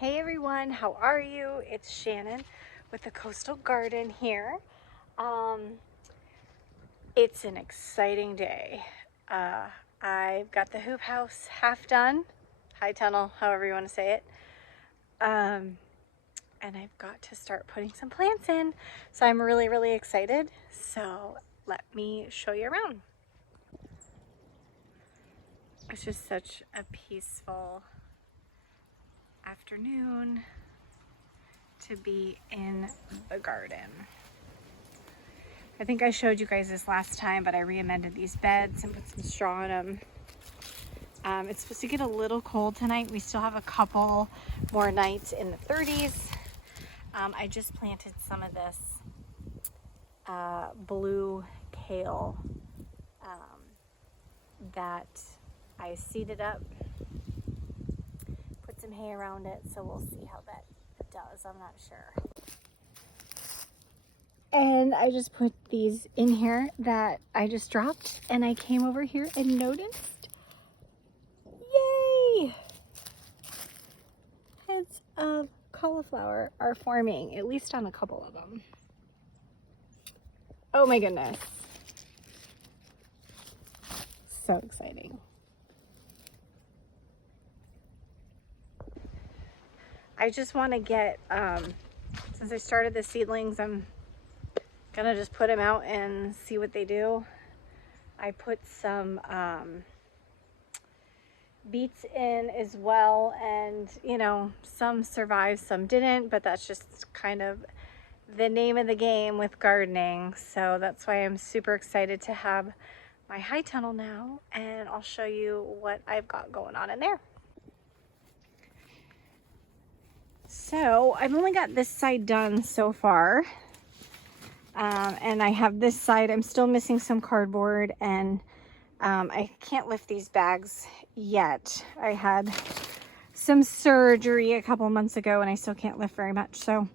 Hey everyone, how are you? It's Shannon with the Coastal Garden here. It's an exciting day. I've got the hoop house half done, high tunnel, however you want to say it. And I've got to start putting some plants in. So I'm really excited. So let me show you around. It's just such a peaceful afternoon to be in the garden. I think I showed you guys this last time, but I re-amended these beds and put some straw on them. It's supposed to get a little cold tonight. We still have a couple more nights in the 30s. I just planted some of this blue kale that I seeded up, put some hay around it, so we'll see how that does. I'm not sure. And I just put these in here that I just dropped, and I came over here and noticed, yay! Heads of cauliflower are forming, at least on a couple of them. Oh my goodness. So exciting. I just want to get, since I started the seedlings, I'm gonna just put them out and see what they do. I put some beets in as well, and you know, some survived, some didn't, but that's just kind of the name of the game with gardening. So that's why I'm super excited to have my high tunnel now, and I'll show you what I've got going on in there. So I've only got this side done so far. And I have this side, I'm still missing some cardboard, and I can't lift these bags yet. I had some surgery a couple months ago and I still can't lift very much. So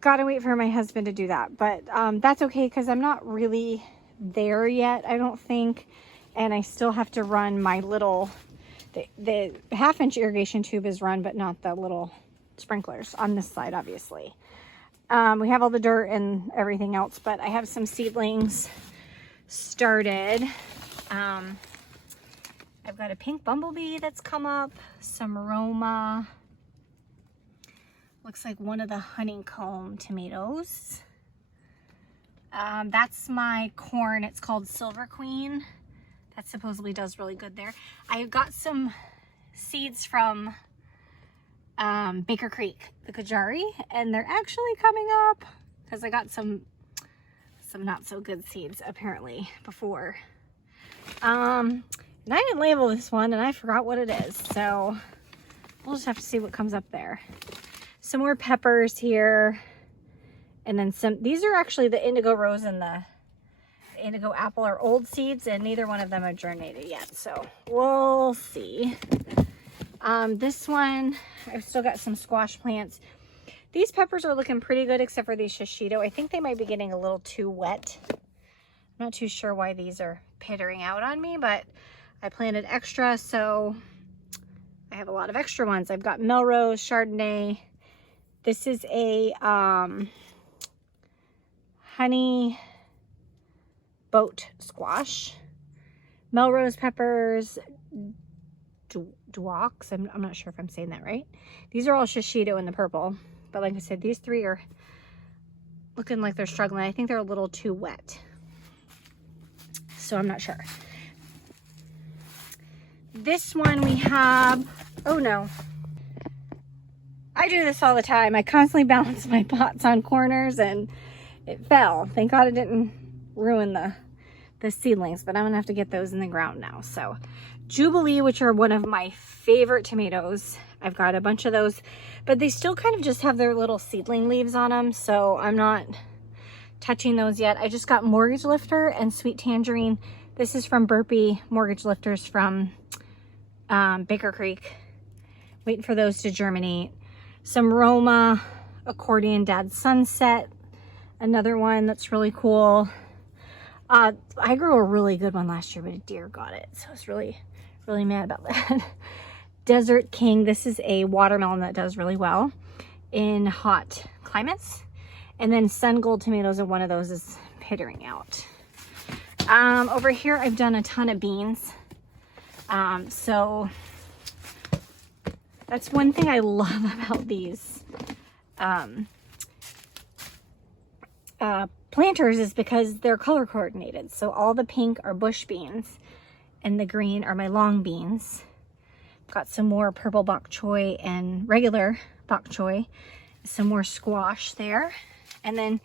gotta wait for my husband to do that. But that's okay, because I'm not really there yet, I don't think. And I still have to run my little, the half-inch irrigation tube is run, but not the little sprinklers on this side, obviously. We have all the dirt and everything else, but I have some seedlings started. I've got a pink bumblebee that's come up, some aroma. Looks like one of the honeycomb tomatoes. That's my corn. It's called Silver Queen. That supposedly does really good there. I've got some seeds from Baker Creek, the Kajari, and they're actually coming up because I got some not so good seeds apparently before. And I didn't label this one and I forgot what it is, so we'll just have to see what comes up there. Some more peppers here, and then some. These are actually the indigo rose and the indigo apple are old seeds, and neither one of them are germinated yet, so we'll see. This one, I've still got some squash plants. These peppers are looking pretty good except for these shishito. I think they might be getting a little too wet. I'm not too sure why these are pittering out on me, but I planted extra, so I have a lot of extra ones. I've got Melrose, Chardonnay. This is a honey boat squash. Melrose peppers, Duox. I'm not sure if I'm saying that right. These are all shishito in the purple, but like I said, these three are looking like they're struggling. I think they're a little too wet, so I'm not sure. This one we have, oh no, I do this all the time. I constantly balance my pots on corners and it fell. Thank God it didn't ruin the seedlings, but I'm gonna have to get those in the ground now. So Jubilee, which are one of my favorite tomatoes. I've got a bunch of those, but they still kind of just have their little seedling leaves on them, so I'm not touching those yet. I just got Mortgage Lifter and Sweet Tangerine. This is from Burpee, Mortgage Lifters from Baker Creek. Waiting for those to germinate. Some Roma, Accordion Dad Sunset, another one that's really cool. I grew a really good one last year, but a deer got it, so I was really mad about that. Desert King. This is a watermelon that does really well in hot climates. And then Sun Gold tomatoes, and one of those is pittering out. Over here, I've done a ton of beans. So that's one thing I love about these planters, is because they're color coordinated. So all the pink are bush beans and the green are my long beans. Got some more purple bok choy and regular bok choy, some more squash there. And then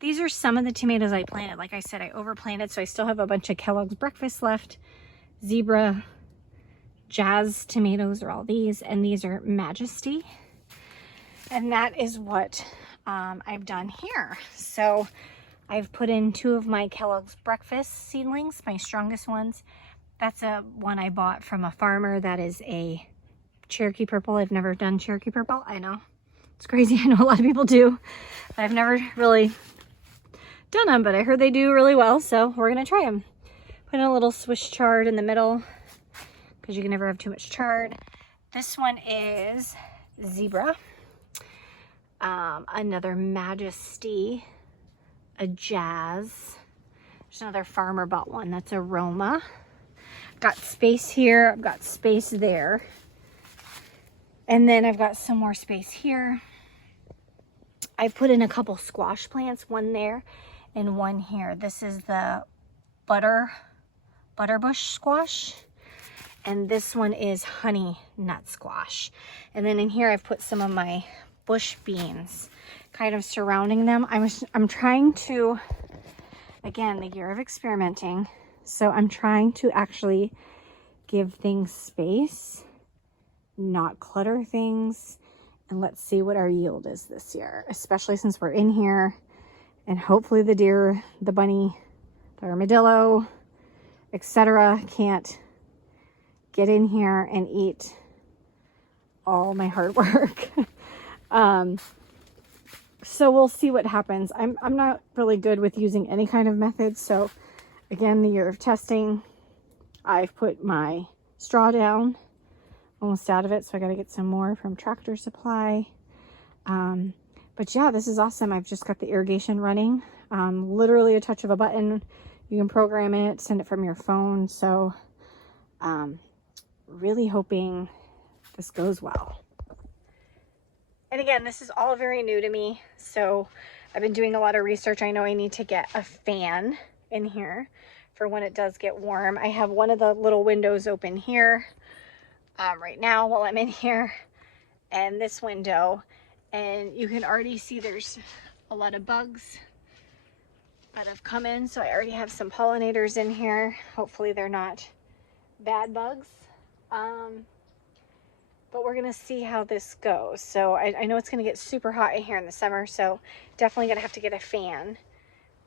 these are some of the tomatoes I planted. Like I said, I overplanted, so I still have a bunch of Kellogg's Breakfast left. Zebra, Jazz tomatoes are all these, and these are Majesty. And that is what I've done here. So I've put in 2 of my Kellogg's Breakfast seedlings, my strongest ones. That's a one I bought from a farmer. That is a Cherokee Purple. I've never done Cherokee Purple. I know, it's crazy. I know a lot of people do, but I've never really done them, but I heard they do really well, so we're gonna try them. Put in a little Swiss chard in the middle, because you can never have too much chard. This one is Zebra, another Majesty, a Jazz. There's another farmer bought one, that's Aroma. Got space here, I've got space there. And then I've got some more space here. I put in a couple squash plants, one there and one here. This is the butterbush squash. And this one is honey nut squash. And then in here I've put some of my bush beans kind of surrounding them. I'm trying to, again, the year of experimenting. So I'm trying to actually give things space, not clutter things, and let's see what our yield is this year, especially since we're in here and hopefully the deer, the bunny, the armadillo, etc. can't get in here and eat all my hard work. So we'll see what happens. I'm not really good with using any kind of method. So again, the year of testing, I've put my straw down, almost out of it. So I got to get some more from Tractor Supply. But yeah, this is awesome. I've just got the irrigation running. Literally a touch of a button. You can program it, send it from your phone. So really hoping this goes well. And again, this is all very new to me. So I've been doing a lot of research. I know I need to get a fan in here for when it does get warm. I have one of the little windows open here right now while I'm in here, and this window, and you can already see there's a lot of bugs that have come in. So I already have some pollinators in here. Hopefully they're not bad bugs. But we're gonna see how this goes. So I know it's gonna get super hot in here in the summer, so definitely gonna have to get a fan.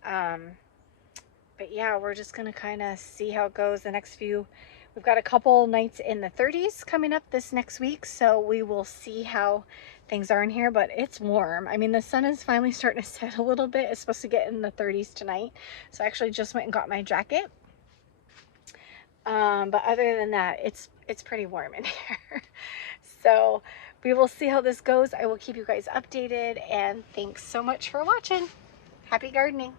But yeah, we're just gonna kind of see how it goes the next few. We've got a couple nights in the 30s coming up this next week, so we will see how things are in here, but it's warm. I mean, the sun is finally starting to set a little bit. It's supposed to get in the 30s tonight. So I actually just went and got my jacket. But other than that, it's pretty warm in here. So we will see how this goes. I will keep you guys updated, and thanks so much for watching. Happy gardening.